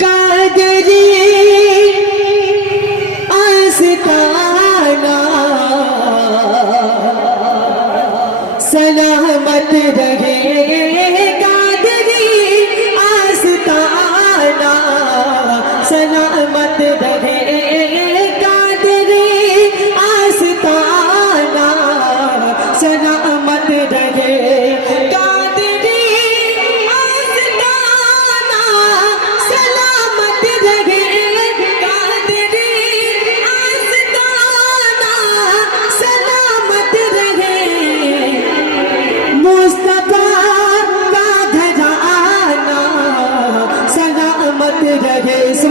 कादरी आस्ताना सलामत रहे कादरी आस्ताना सलामत रहे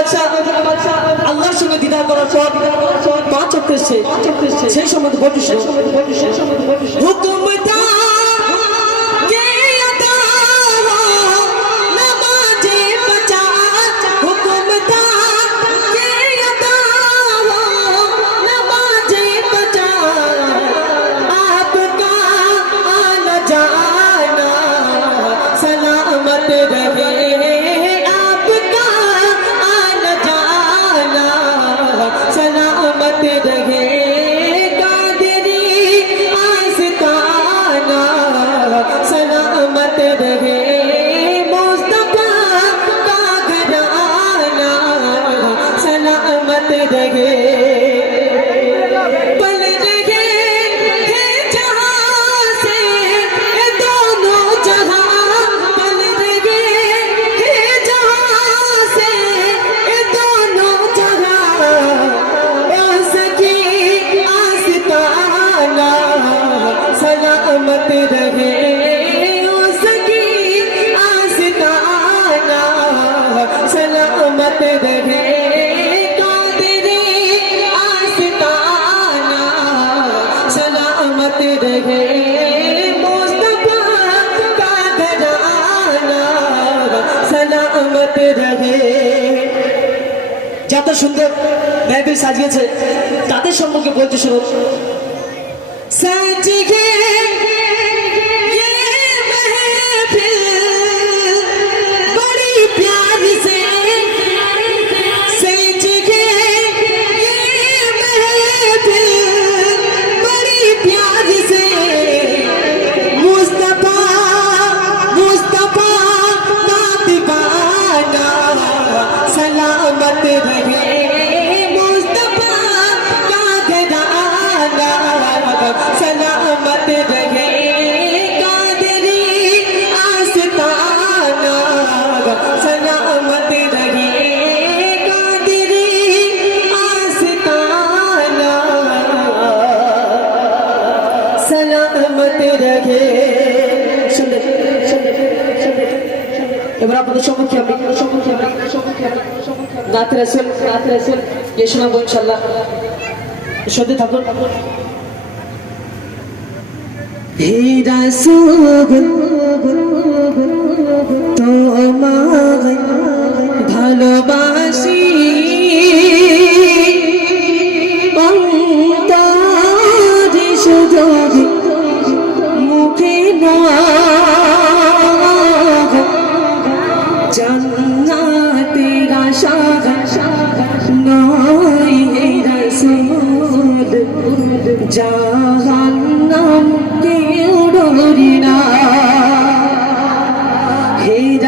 বাদশাহ আল্লাহর সঙ্গে দিদা করার পর পাঁচ অক্ষের সেই সময় বটিস রাতে দেখে যত সুন্দর ব্যয় সাজিয়েছে তাদের সম্পর্কে বলতে শুনুন। সাজিয়ে এবার আপনাদের সম্মুখে আমি সম্মুখে ইনশাল্লাহ সত্যি থাকুন। ভালোবাস 자